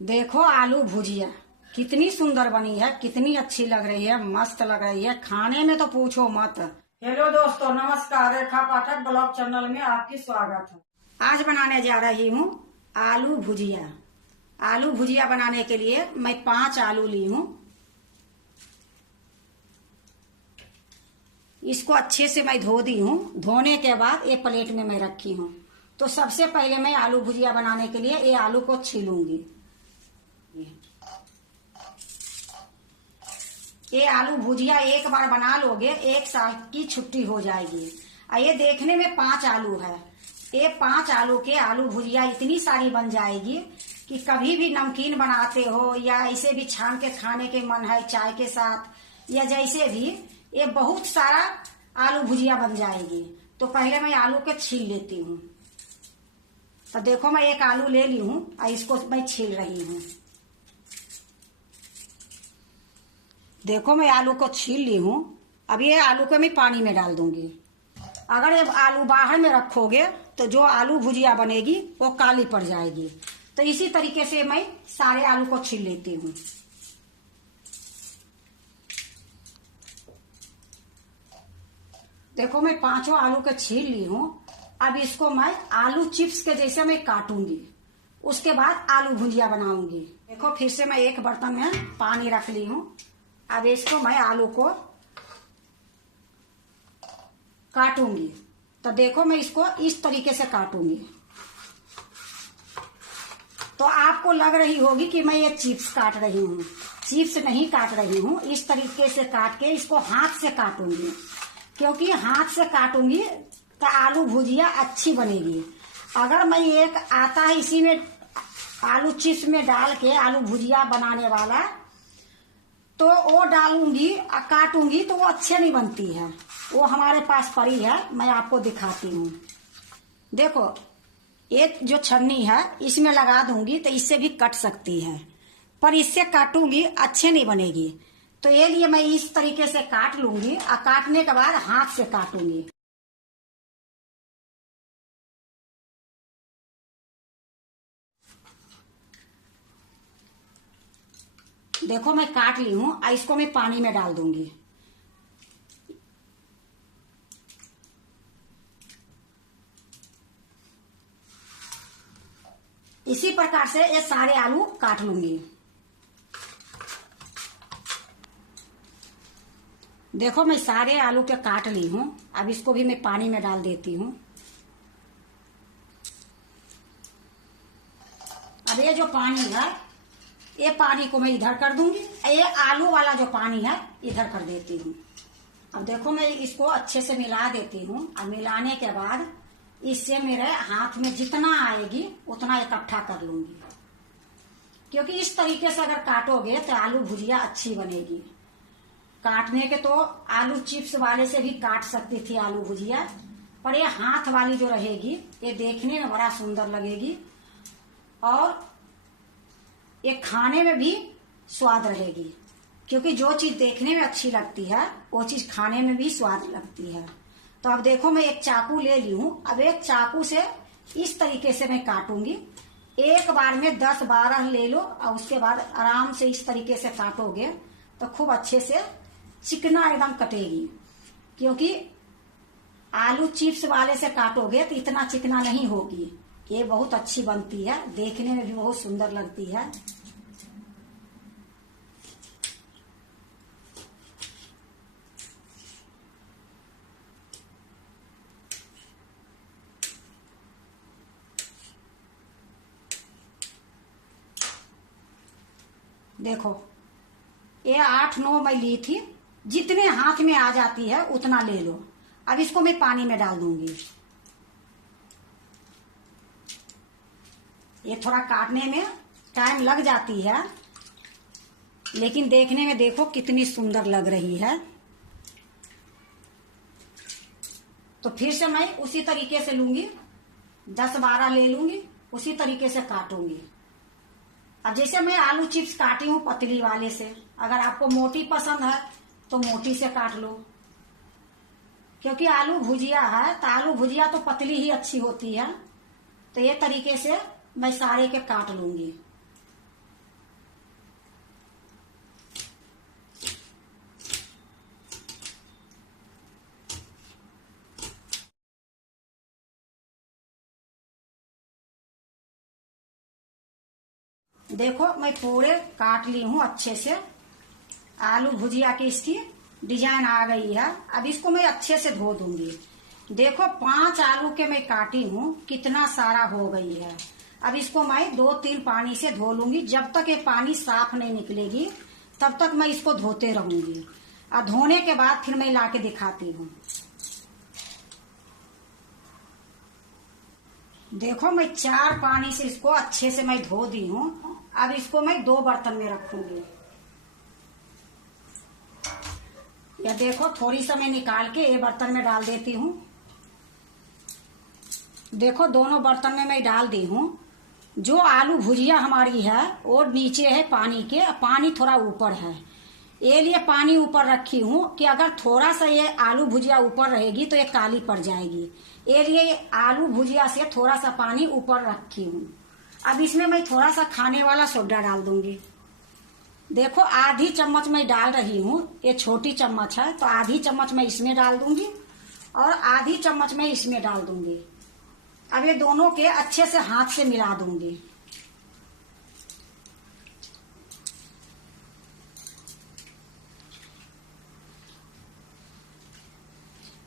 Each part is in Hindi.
देखो आलू भुजिया कितनी सुंदर बनी है, कितनी अच्छी लग रही है, मस्त लग रही है। खाने में तो पूछो मत। हेलो दोस्तों, नमस्कार। रेखा पाठक ब्लॉग चैनल में आपकी स्वागत है। आज बनाने जा रही हूँ आलू भुजिया। आलू भुजिया बनाने के लिए मैं 5 आलू ली हूँ। इसको अच्छे से मैं धो दी हूँ। धोने के बाद एक प्लेट में मैं रखी हूँ। तो सबसे पहले मैं आलू भुजिया बनाने के लिए ये आलू को छीलूंगी। ये आलू भुजिया एक बार बना लोगे 1 साल की छुट्टी हो जाएगी। ये देखने में 5 आलू है। ये 5 आलू के आलू भुजिया इतनी सारी बन जाएगी कि कभी भी नमकीन बनाते हो या ऐसे भी छान के खाने के मन है चाय के साथ या जैसे भी, ये बहुत सारा आलू भुजिया बन जाएगी। तो पहले मैं आलू के छील लेती हूँ। तो देखो मैं एक आलू ले ली हूँ और इसको मैं छील रही हूँ। देखो मैं आलू को छील ली हूँ। अब ये आलू को मैं पानी में डाल दूंगी। अगर ये आलू बाहर में रखोगे तो जो आलू भुजिया बनेगी वो काली पड़ जाएगी। तो इसी तरीके से मैं सारे आलू को छील लेती हूँ। देखो मैं 5 आलू के छील ली हूँ। अब इसको मैं आलू चिप्स के जैसे मैं काटूंगी। उसके बाद आलू भुजिया बनाऊंगी। देखो फिर से मैं एक बर्तन में पानी रख ली हूँ। अब इसको मैं आलू को काटूंगी। तो देखो मैं इसको इस तरीके से काटूंगी। तो आपको लग रही होगी कि मैं ये चिप्स काट रही हूँ। चिप्स नहीं काट रही हूँ। इस तरीके से काट के इसको हाथ से काटूंगी, क्योंकि हाथ से काटूंगी तो आलू भुजिया अच्छी बनेगी। अगर मैं एक आता है इसी में आलू चिप्स में डाल के आलू भुजिया बनाने वाला, तो वो डालूंगी और काटूंगी तो वो अच्छे नहीं बनती है। वो हमारे पास पड़ी है, मैं आपको दिखाती हूँ। देखो ये जो छन्नी है इसमें लगा दूंगी तो इससे भी कट सकती है, पर इससे काटूंगी अच्छे नहीं बनेगी। तो ये लिए मैं इस तरीके से काट लूंगी और काटने के बाद हाथ से काटूंगी। देखो मैं काट ली हूँ और इसको मैं पानी में डाल दूंगी। इसी प्रकार से ये सारे आलू काट लूंगी। देखो मैं सारे आलू के काट ली हूँ। अब इसको भी मैं पानी में डाल देती हूँ। अब ये जो पानी है, ये पानी को मैं इधर कर दूंगी। ये आलू वाला जो पानी है इधर कर देती हूँ। अब देखो मैं इसको अच्छे से मिला देती हूँ। अब मिलाने के बाद इससे मेरे हाथ में जितना आएगी उतना इकट्ठा कर लूंगी, क्योंकि इस तरीके से अगर काटोगे तो आलू भुजिया अच्छी बनेगी। काटने के तो आलू चिप्स वाले से भी काट सकती थी आलू भुजिया, पर ये हाथ वाली जो रहेगी ये देखने में बड़ा सुंदर लगेगी और ये खाने में भी स्वाद रहेगी। क्योंकि जो चीज देखने में अच्छी लगती है वो चीज खाने में भी स्वाद लगती है। तो अब देखो मैं एक चाकू ले ली हूँ। अब एक चाकू से इस तरीके से मैं काटूंगी। एक बार में 10-12 ले लो और उसके बाद आराम से इस तरीके से काटोगे तो खूब अच्छे से चिकना एकदम कटेगी। क्योंकि आलू चिप्स वाले से काटोगे तो इतना चिकना नहीं होगी। ये बहुत अच्छी बनती है, देखने में भी बहुत सुंदर लगती है। देखो ये 8-9 मैं ली थी। जितने हाथ में आ जाती है उतना ले लो। अब इसको मैं पानी में डाल दूंगी। ये थोड़ा काटने में टाइम लग जाती है, लेकिन देखने में देखो कितनी सुंदर लग रही है। तो फिर से मैं उसी तरीके से लूंगी, 10-12 ले लूंगी, उसी तरीके से काटूंगी। अब जैसे मैं आलू चिप्स काटी हूँ पतली वाले से, अगर आपको मोटी पसंद है तो मोटी से काट लो। क्योंकि आलू भुजिया है तो आलू भुजिया तो पतली ही अच्छी होती है। तो ये तरीके से मैं सारे के काट लूंगी। देखो मैं पूरे काट ली हूँ अच्छे से। आलू भुजिया की इसकी डिजाइन आ गई है। अब इसको मैं अच्छे से धो दूंगी। देखो 5 आलू के मैं काटी हूँ, कितना सारा हो गई है। अब इसको मैं 2-3 पानी से धो लूंगी। जब तक ये पानी साफ नहीं निकलेगी तब तक मैं इसको धोते रहूंगी। और धोने के बाद फिर मैं लाके दिखाती हूँ। देखो मैं 4 पानी से इसको अच्छे से मैं धो दी हूँ। अब इसको मैं 2 बर्तन में रखूंगी। या देखो थोड़ी सा मैं निकाल के ये बर्तन में डाल देती हूँ। देखो दोनों बर्तन में मैं डाल दी हूँ। जो आलू भुजिया हमारी है वो नीचे है पानी के, पानी थोड़ा ऊपर है। ये लिए पानी ऊपर रखी हूँ कि अगर थोड़ा सा ये आलू भुजिया ऊपर रहेगी तो ये काली पड़ जाएगी। ये लिए आलू भुजिया से थोड़ा सा पानी ऊपर रखी हूँ। अब इसमें मैं थोड़ा सा खाने वाला सोडा डाल दूंगी। देखो आधी चम्मच मैं डाल रही हूँ। ये छोटी चम्मच है तो आधी चम्मच मैं इसमें डाल दूंगी और आधी चम्मच मैं इसमें डाल दूंगी। अब ये दोनों के अच्छे से हाथ से मिला दूंगी।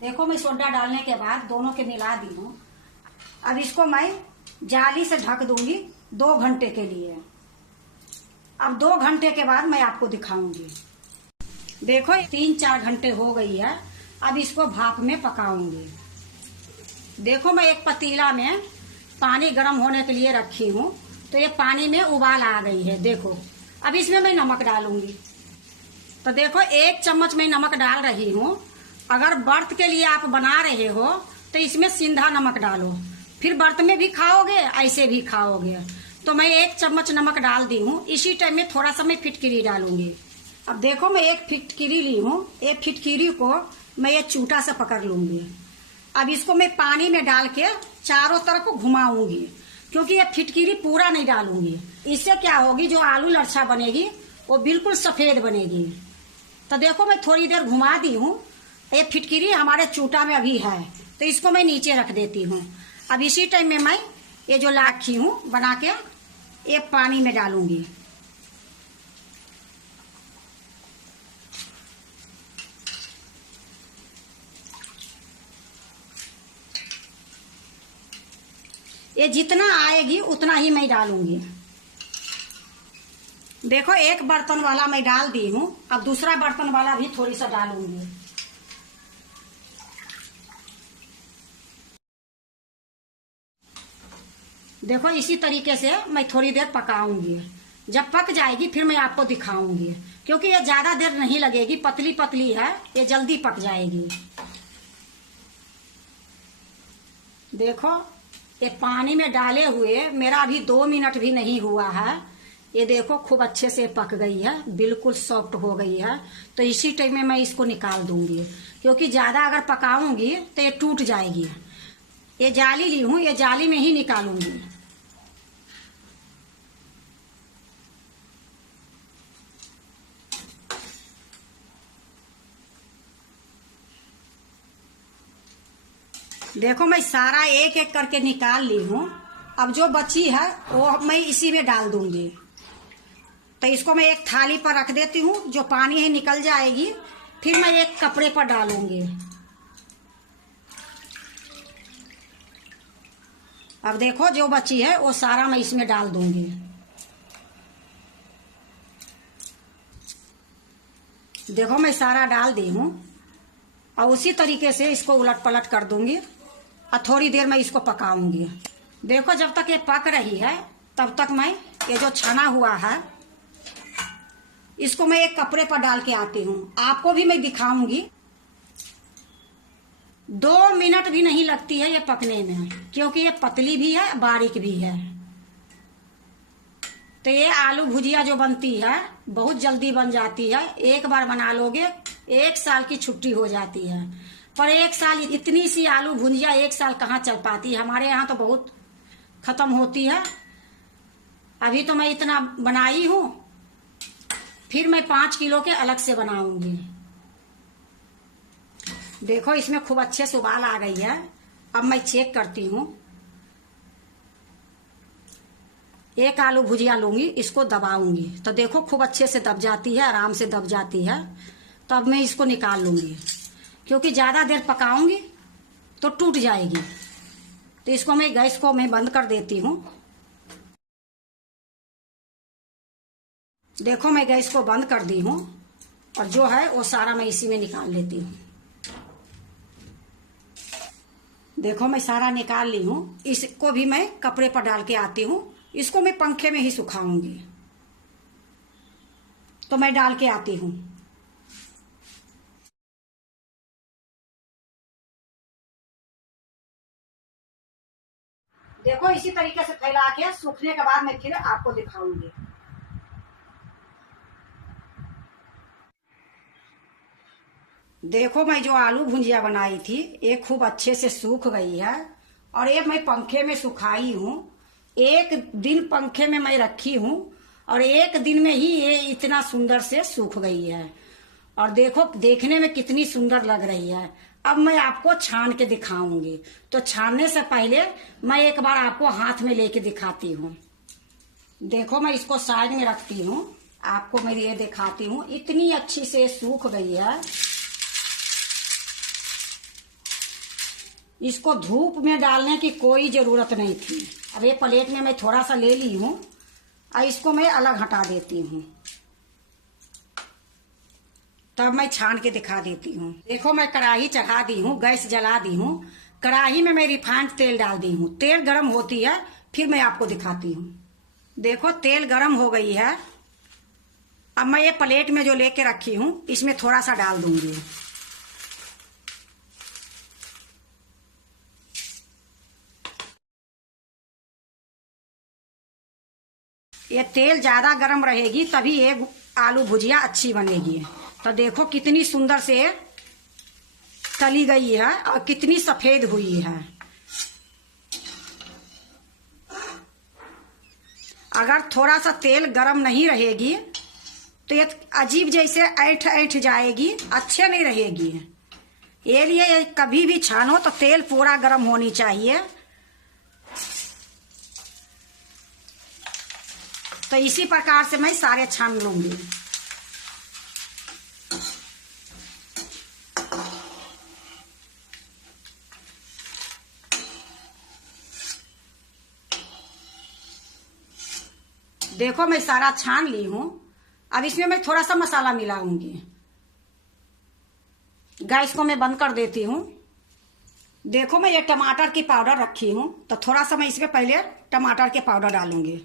देखो मैं सोडा डालने के बाद दोनों के मिला दी हूँ। अब इसको मैं जाली से ढक दूंगी 2 घंटे के लिए। अब 2 घंटे के बाद मैं आपको दिखाऊंगी। देखो 3-4 घंटे हो गई है। अब इसको भाप में पकाऊंगी। देखो मैं एक पतीला में पानी गर्म होने के लिए रखी हूँ तो ये पानी में उबाल आ गई है। देखो अब इसमें मैं नमक डालूंगी। तो देखो 1 चम्मच मैं नमक डाल रही हूँ। अगर व्रत के लिए आप बना रहे हो तो इसमें सिंधा नमक डालो, फिर व्रत में भी खाओगे ऐसे भी खाओगे। तो मैं 1 चम्मच नमक डाल दी हूँ। इसी टाइम में थोड़ा सा मैं फिटकिरी डालूंगी। अब देखो मैं एक फिटकिरी ली हूँ। एक फिटकिरी को मैं ये चूटा से पकड़ लूंगी। अब इसको मैं पानी में डाल के चारों तरफ घुमाऊंगी, क्योंकि ये फिटकिरी पूरा नहीं डालूंगी। इससे क्या होगी, जो आलू लच्छा बनेगी वो बिल्कुल सफेद बनेगी। तो देखो मैं थोड़ी देर घुमा दी हूँ। ये फिटकिरी हमारे चूटा में अभी है तो इसको मैं नीचे रख देती हूँ। अब इसी टाइम में मैं ये जो लाखी हूँ बना के ये पानी में डालूंगी। ये जितना आएगी उतना ही मैं डालूंगी। देखो 1 बर्तन वाला मैं डाल दी हूँ। अब दूसरा बर्तन वाला भी थोड़ी सा डालूंगी। देखो इसी तरीके से मैं थोड़ी देर पकाऊंगी। जब पक जाएगी फिर मैं आपको दिखाऊंगी, क्योंकि ये ज्यादा देर नहीं लगेगी, पतली पतली है, ये जल्दी पक जाएगी। देखो ये पानी में डाले हुए मेरा अभी 2 मिनट भी नहीं हुआ है। ये देखो खूब अच्छे से पक गई है, बिल्कुल सॉफ्ट हो गई है। तो इसी टाइम में मैं इसको निकाल दूंगी, क्योंकि ज्यादा अगर पकाऊंगी तो ये टूट जाएगी। ये जाली ली हूँ, ये जाली में ही निकालूंगी। देखो मैं सारा एक एक करके निकाल ली हूँ। अब जो बची है वो मैं इसी में डाल दूंगी। तो इसको मैं एक थाली पर रख देती हूँ। जो पानी है निकल जाएगी, फिर मैं एक कपड़े पर डालूंगी। अब देखो जो बची है वो सारा मैं इसमें डाल दूंगी। देखो मैं सारा डाल दी हूँ और उसी तरीके से इसको उलट पलट कर दूंगी और थोड़ी देर मैं इसको पकाऊंगी। देखो जब तक ये पक रही है तब तक मैं ये जो छना हुआ है इसको मैं एक कपड़े पर डाल के आती हूँ। आपको भी मैं दिखाऊंगी। 2 मिनट भी नहीं लगती है ये पकने में, क्योंकि ये पतली भी है बारीक भी है। तो ये आलू भुजिया जो बनती है बहुत जल्दी बन जाती है। एक बार बना लोगे 1 साल की छुट्टी हो जाती है। पर 1 साल इतनी सी आलू भुजिया 1 साल कहाँ चल पाती है। हमारे यहाँ तो बहुत खत्म होती है। अभी तो मैं इतना बनाई हूँ, फिर मैं 5 किलो के अलग से बनाऊंगी। देखो इसमें खूब अच्छे से उबाल आ गई है। अब मैं चेक करती हूँ। एक आलू भुजिया लूंगी, इसको दबाऊंगी तो देखो खूब अच्छे से दब जाती है, आराम से दब जाती है। तो अब मैं इसको निकाल लूंगी, क्योंकि ज्यादा देर पकाऊंगी तो टूट जाएगी। तो इसको मैं गैस को मैं बंद कर देती हूँ। देखो मैं गैस को बंद कर दी हूँ और जो है वो सारा मैं इसी में निकाल लेती हूँ। देखो मैं सारा निकाल ली हूँ। इसको भी मैं कपड़े पर डाल के आती हूँ। इसको मैं पंखे में ही सुखाऊंगी। तो मैं डाल के आती हूँ। देखो इसी तरीके से फैला के सूखने के बाद मैं फिर आपको दिखाऊंगी। देखो मैं जो आलू भुजिया बनाई थी ये खूब अच्छे से सूख गई है और ये मैं पंखे में सुखाई हूँ। एक दिन पंखे में मैं रखी हूँ और एक दिन में ही ये इतना सुंदर से सूख गई है। और देखो देखने में कितनी सुंदर लग रही है। अब मैं आपको छान के दिखाऊंगी। तो छानने से पहले मैं एक बार आपको हाथ में लेके दिखाती हूँ। देखो मैं इसको साइड में रखती हूँ, आपको मैं ये दिखाती हूँ। इतनी अच्छी से सूख गई है। इसको धूप में डालने की कोई जरूरत नहीं थी। अब ये प्लेट में मैं थोड़ा सा ले ली हूँ और इसको मैं अलग हटा देती हूँ। तब मैं छान के दिखा देती हूँ। देखो मैं कढ़ाई चढ़ा दी हूँ, गैस जला दी हूँ। कढ़ाई में मैं रिफाइंड तेल डाल दी हूँ। तेल गरम होती है फिर मैं आपको दिखाती हूँ। देखो तेल गरम हो गई है। अब मैं ये प्लेट में जो लेके रखी हूँ इसमें थोड़ा सा डाल दूंगी। ये तेल ज्यादा गर्म रहेगी तभी ये आलू भुजिया अच्छी बनेगी। तो देखो कितनी सुंदर से तली गई है और कितनी सफेद हुई है। अगर थोड़ा सा तेल गर्म नहीं रहेगी तो ये अजीब जैसे ऐठ ऐठ जाएगी, अच्छे नहीं रहेगी। ये लिए कभी भी छानो तो तेल पूरा गर्म होनी चाहिए। तो इसी प्रकार से मैं सारे छान लूंगी। देखो मैं सारा छान ली हूं। अब इसमें मैं थोड़ा सा मसाला मिलाऊंगी। गैस को मैं बंद कर देती हूँ। देखो मैं ये टमाटर की पाउडर रखी हूँ तो थोड़ा सा मैं इसमें पहले टमाटर के पाउडर डालूंगी।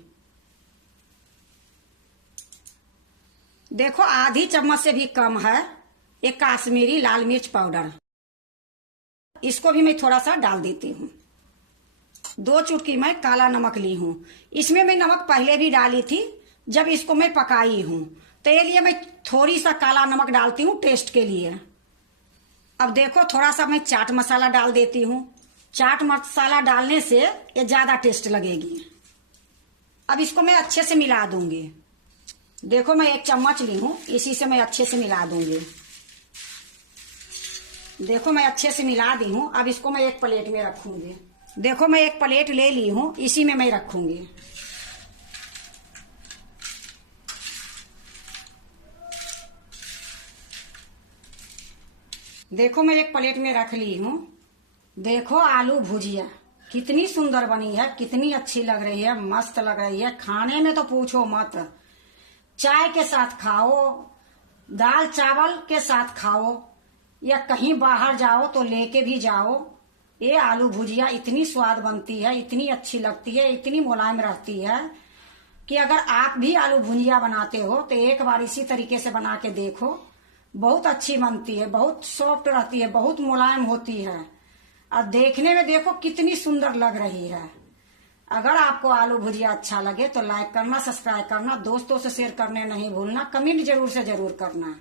देखो आधी चम्मच से भी कम है ये काश्मीरी लाल मिर्च पाउडर। इसको भी मैं थोड़ा सा डाल देती हूँ। 2 चुटकी मैं काला नमक ली हूँ। इसमें मैं नमक पहले भी डाली थी जब इसको मैं पकाई हूँ। तो ये लिए मैं थोड़ी सा काला नमक डालती हूँ टेस्ट के लिए। अब देखो थोड़ा सा मैं चाट मसाला डाल देती हूँ। चाट मसाला डालने से ये ज्यादा टेस्ट लगेगी। अब इसको मैं अच्छे से मिला दूंगी। देखो मैं 1 चम्मच ली हूँ, इसी से मैं अच्छे से मिला दूंगी। देखो मैं अच्छे से मिला दी हूँ। अब इसको मैं एक प्लेट में रखूंगी। देखो मैं एक प्लेट ले ली हूँ, इसी में मैं रखूंगी। देखो मैं एक प्लेट में रख ली हूँ। देखो आलू भुजिया कितनी सुंदर बनी है, कितनी अच्छी लग रही है, मस्त लग रही है। खाने में तो पूछो मत। चाय के साथ खाओ, दाल चावल के साथ खाओ, या कहीं बाहर जाओ तो लेके भी जाओ। ये आलू भुजिया इतनी स्वाद बनती है, इतनी अच्छी लगती है, इतनी मुलायम रहती है कि अगर आप भी आलू भुजिया बनाते हो तो एक बार इसी तरीके से बना के देखो। बहुत अच्छी बनती है, बहुत सॉफ्ट रहती है, बहुत मुलायम होती है और देखने में देखो कितनी सुंदर लग रही है। अगर आपको आलू भुजिया अच्छा लगे तो लाइक करना, सब्सक्राइब करना, दोस्तों से शेयर करने नहीं भूलना, कमेंट जरूर से जरूर करना।